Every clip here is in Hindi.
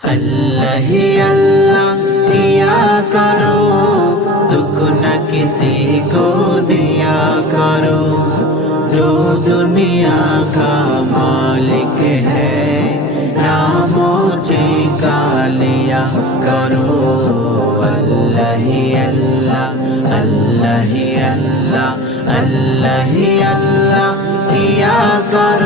अल्लाह ही अल्लाह किया करो दुख न किसी को दिया करो जो दुनिया का मालिक है नामों से का लिया करो अल्लाह ही अल्लाह अल्लाह ही अल्लाह अल्लाह ही अल्लाह किया करो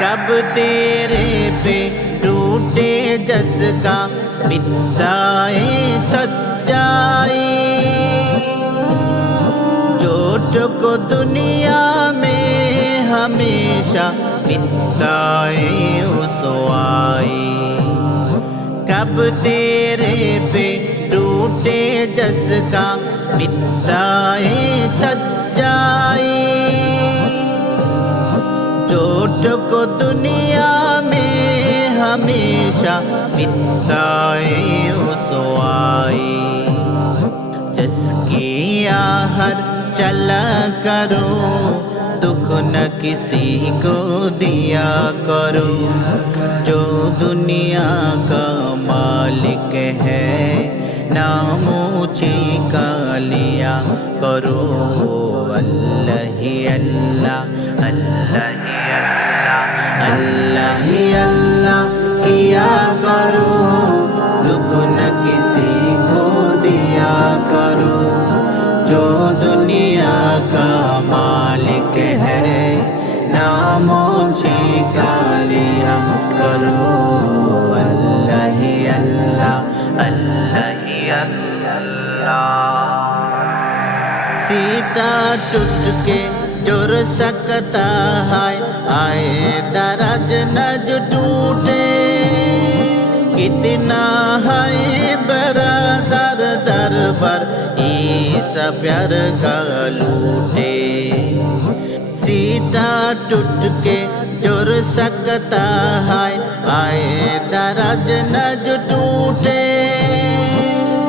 कब तेरे पे टूटे जस का बिताए सच्चाई। चोट को दुनिया में हमेशा बिताए उसवाई कब तेरे पे टूटे जस का बिताए सच्चाई। को दुनिया में हमेशा बिताए उसवाई जिसकी आहर चला करो, दुख न किसी को दिया करो। जो दुनिया का मालिक है, नाम ऊँची का लिया करो। अल्लाह अल्लाह अल्लाह। अल्लाह अल्लाह ही अल्लाह किया करो दुख न किसी को दिया करो जो दुनिया का मालिक है नामों से का लिया करो अल्लाह ही अल्लाह अल्लाह ही अल्लाह सीता टूट के जुर सकता है कितना है बरादर दर पर ईसा प्यार का लूटे सीता टूट के जुर सकता है आए दरज नज टूटे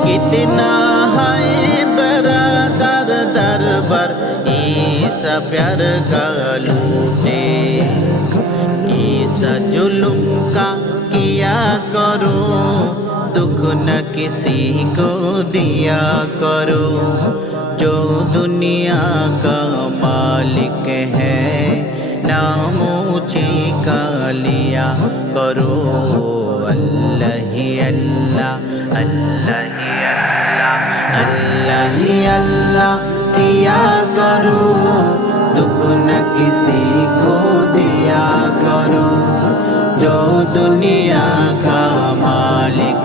कितना है बरादर दर पर ईसा प्यार का लूटे ईसा जुलुम का किया करो दुख न किसी को दिया करो। जो दुनिया का मालिक है, नाम ऊँची का लिया करो। अल्लाह अल्लाह अल्लाह अल्लाह अल्लाह ही अल्लाह किया करो। दुख न किसी को दिया करो। जो दुनिया का मालिक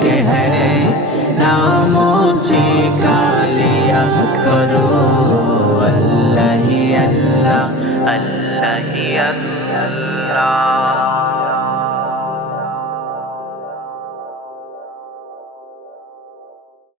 नामों से का लिया करो अल्लाह ही अल्लाह अल्लाह ही अल्लाह